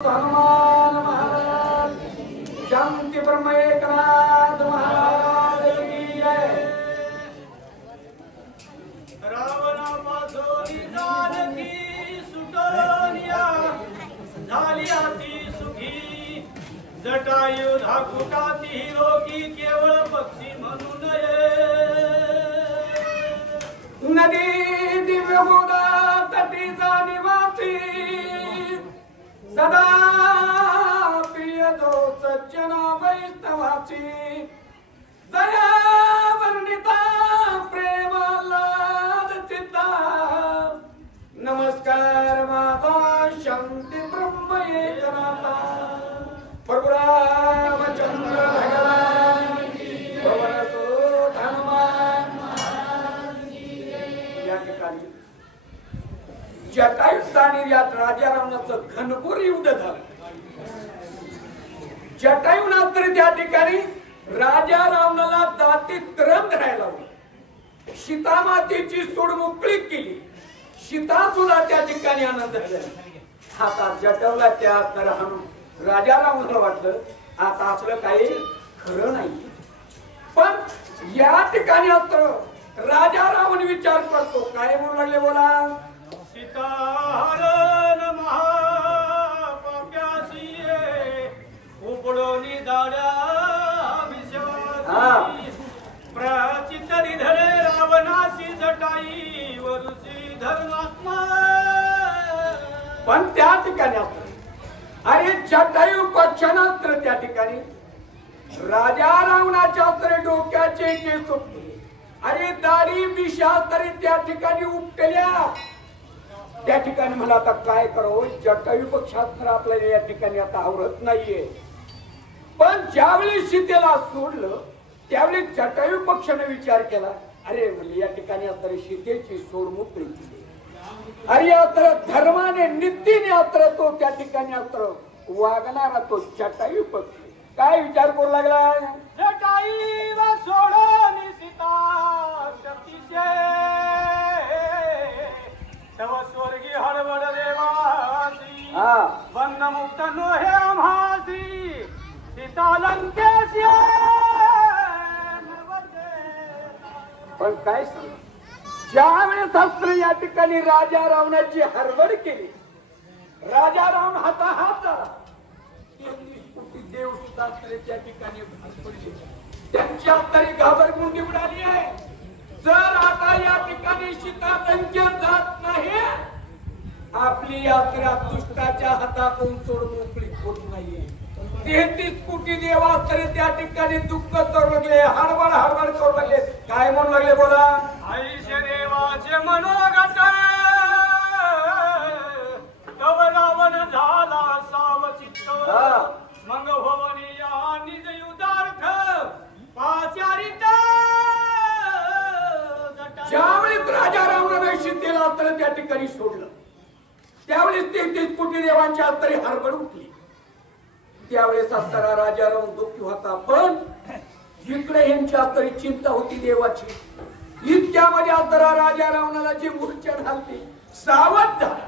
हनुमान महाराज शांति ब्रह्म एकनाथ महाराज की जय। रावणापासून जानकी सुटोनिया झाली अति सुखी जटायु धाकुटाती हिरोकी केवळ पक्षी म्हणून नदी दिव्य गोदा तटीचा निवासी सदा प्रिय जो सज्जन वैष्णवाची दया वर्णिता प्रेम लाद चित्ता नमस्कार माता शांती ब्रह्म एकनाथा परशुरामचंद्र भगवान भवनसुत हनुमान या ठिकाणी जटायू आणि राजा रावणाचं घनघोर युद्ध झालं। जटायूना तर त्या ठिकाणी राजा रावणाला दाती तरण धरायला लावलं, सीतामातेची सोड मोकळी केली, सीता सुद्धा त्या ठिकाणी आनंद झाला। आता जटायूला त्या राजा रावणाला वाटलं आता आपलं काही खरं नाही, पण या ठिकाणी आता राजा रावण विचार करतो, काय म्हणू लागले बोला, सीताहरण महापाप्यासी उपडोनी दाड्या विश्वासी प्राचित निधने रावणासी जटाई वरुची धर्मात्मा। पण त्या ठिकाणी अरे जटायू पक्षानंतर त्या ठिकाणी राजा रावणाच्या तर डोक्याचे केस उपटले, अरे दाढी मिशा तरी त्या ठिकाणी उपटल्या। त्या ठिकाणी मला आता काय करावं, जटायू पक्षात तर आपल्याला या ठिकाणी आता आवडत नाहीये, पण ज्यावेळी सीतेला सोडलं त्यावेळी जटायू पक्षाने विचार केला, अरे म्हणजे या ठिकाणी आता सीतेची सोड मोकळी केली, अरे आता धर्माने नीतीने आता तो त्या ठिकाणी आता वागणारा तो जटायू पक्ष काय विचार करू लागला, जटाई व सोडोनी सीता शक्तीशे तव स्वर्गी हडबड देवासी बंधमुक्त नोहे आम्हासी सीता लंकेशी। पण काय सांग, ज्यावेळेस अस्त्र या ठिकाणी राजा रावणाची हरवड केली, राजा रावण हाताहात झाला, देव सुद्धा त्या ठिकाणी भाग पडले, त्यांच्या तरी घाबरगुंडी उडाली आहे। जर आता या ठिकाणी सीता लंकेत जात नाही, आपली यात्रा दुष्टाच्या हातातून सोड मोकळी होत नाहीये। 33 कोटी देवा तरी त्या ठिकाणी दुःख करू लागले, हडबड हडबड करू लागले, काय म्हणू लागले बोला, आईशे देवाचे मनोगत तव रावण झाला सावचित्त मग भवनिया निज युद्धार्थ पाचारित। ज्यावेळी राजा रावणाने सीतेला तर त्या ठिकाणी सोडलं त्यावेळी 33 कोटी देवांच्या तरी हरबड उठली, त्यावेळेस असताना राजा रावण दुःखी होता, पण इकडे यांच्या तरी चिंता होती देवाची। इतक्यामध्ये आता राजा रावणाला जी मूर्छा झाली, सावध झाला,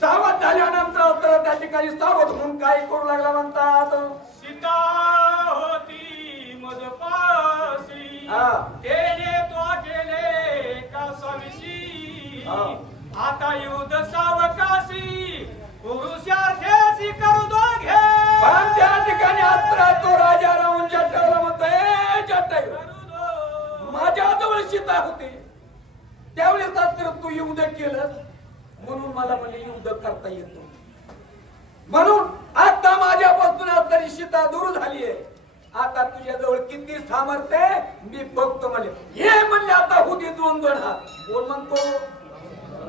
सावध झाल्यानंतर तर त्या ठिकाणी सावध म्हणून काय करू लागला म्हणतात, सीता होती मदपासी तेने तो केले कासाविशी आता युद्ध सावकाशी पुरुषार्थेसी करू दोघे। पण त्या ठिकाणी आता तो राजा रावण जटायूला म्हणतोय, जटायू माझ्या जवळ सीता होती त्यावेळेस तर तू युद्ध केलं म्हणून मला म्हणजे युद्ध करता येतो, म्हणून आता माझ्यापासून तरी सीता दूर झालीये, आता तुझ्या जवळ किती सामर्थ्य मी बघतो म्हणजे हे म्हणले आता होती 2-2 हात। कोण म्हणतो,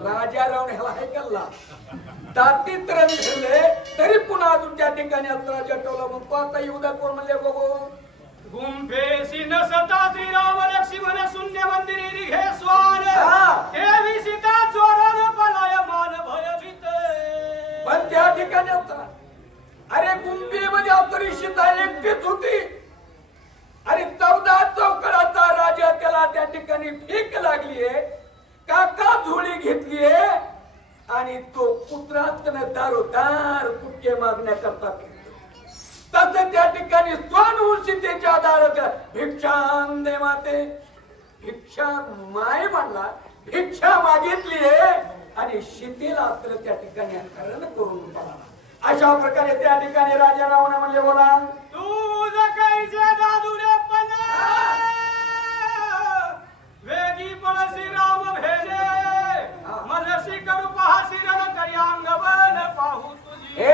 राजा रावण ह्याला ऐकला दाती तरण धरले तरी पुन्हा अजून त्या ठिकाणी आता जटायूला म्हणतो आता युद्ध कोण म्हणले बघू, गुंफेसी नसता श्रीराम लक्ष्मण शून्य मंदिरी निघे स्वार देवी सीता चोरण पलायमान भयभीत। पण त्या ठिकाणी आता अरे गुंफेमध्ये तरी सीता एकटीच होती, अरे 14 चौकडाचा राजा त्याला त्या ठिकाणी भीक लागलीये, काका झोळी घेतलीये आणि तो कुत्राच दारोदार कुटके मागण्याकरता फिरतो. तसं त्या ठिकाणी स्वतःहून सीतेच्या दारात भिक्षां दे माते, भिक्षा माय म्हणला, भिक्षा मागितली आणि सीतेला तर त्या ठिकाणी हरण करून टाकला. अशा प्रकारे त्या ठिकाणी राजा रावण म्हणले बोला तुझ काहीचे दादुरे पण वेगी पळसी राम भेले मनसी करू पाहासी रण करी अंगवन पाहू तुझी.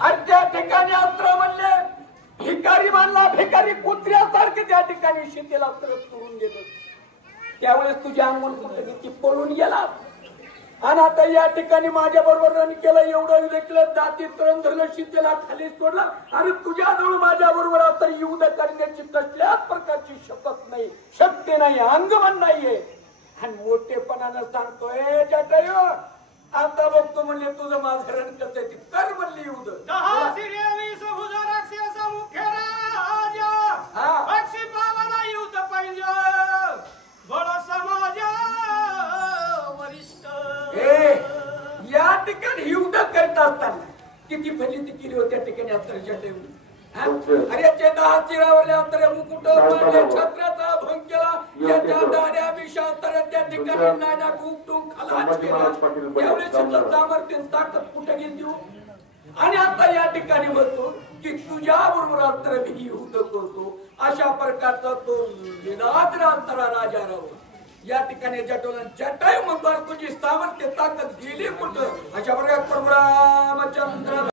आणि त्या ठिकाणी अस्त्र म्हणले भिकारी मानला, भिकारी कुत्र्यासारखे त्या ठिकाणी सीतेला अस्त्र करून गेलं. त्यावेळेस तुझ्या अंगण कुठे ती पळून गेला. आणि आता या ठिकाणी माझ्या बरोबर रण केलं, एवढं देखील जाती तरण धरलं, सीतेला खाली सोडलं. आणि तुझ्याजवळ माझ्या बरोबर आता युद्ध करण्याची कसल्याच प्रकारची शपथ नाही, शक्ती नाही, अंगमन नाहीये. आणि मोठेपणानं सांगतोय जटायू, आता बघतो म्हणले तुझं माझं रण कसं आहे, कर म्हणली युद्ध. 10 शिरे 20 भुज राक्षस मुख्य राजा पक्षी पावला युद्ध पैंज बळ समाज वरिष्ठ. या ठिकाणी युद्ध करत असताना किती फलित केली होती त्या ठिकाणी अस्त्र जटायू. अरे ते 10 चिरावरले अस्त्र मुकुट मारले, छत्राचा भंग केला, त्याच्या दाड्या विषास्त्र त्या ठिकाणी नाना उपटून खलास केला. त्यावेळेस त्याचं सामर्थ्य ताकद कुठे गेली. आणि आता या ठिकाणी बघतो की तुझ्या बरोबर अस्त्र मी युद्ध करतो. अशा प्रकारचा तो विनाद्र अंतरा राजा राव या ठिकाणी जटोला जटायू म्हणतो तुझी सामर्थ्य ताकद गेली कुठं. अशा प्रकारे प्रभू रामचंद्र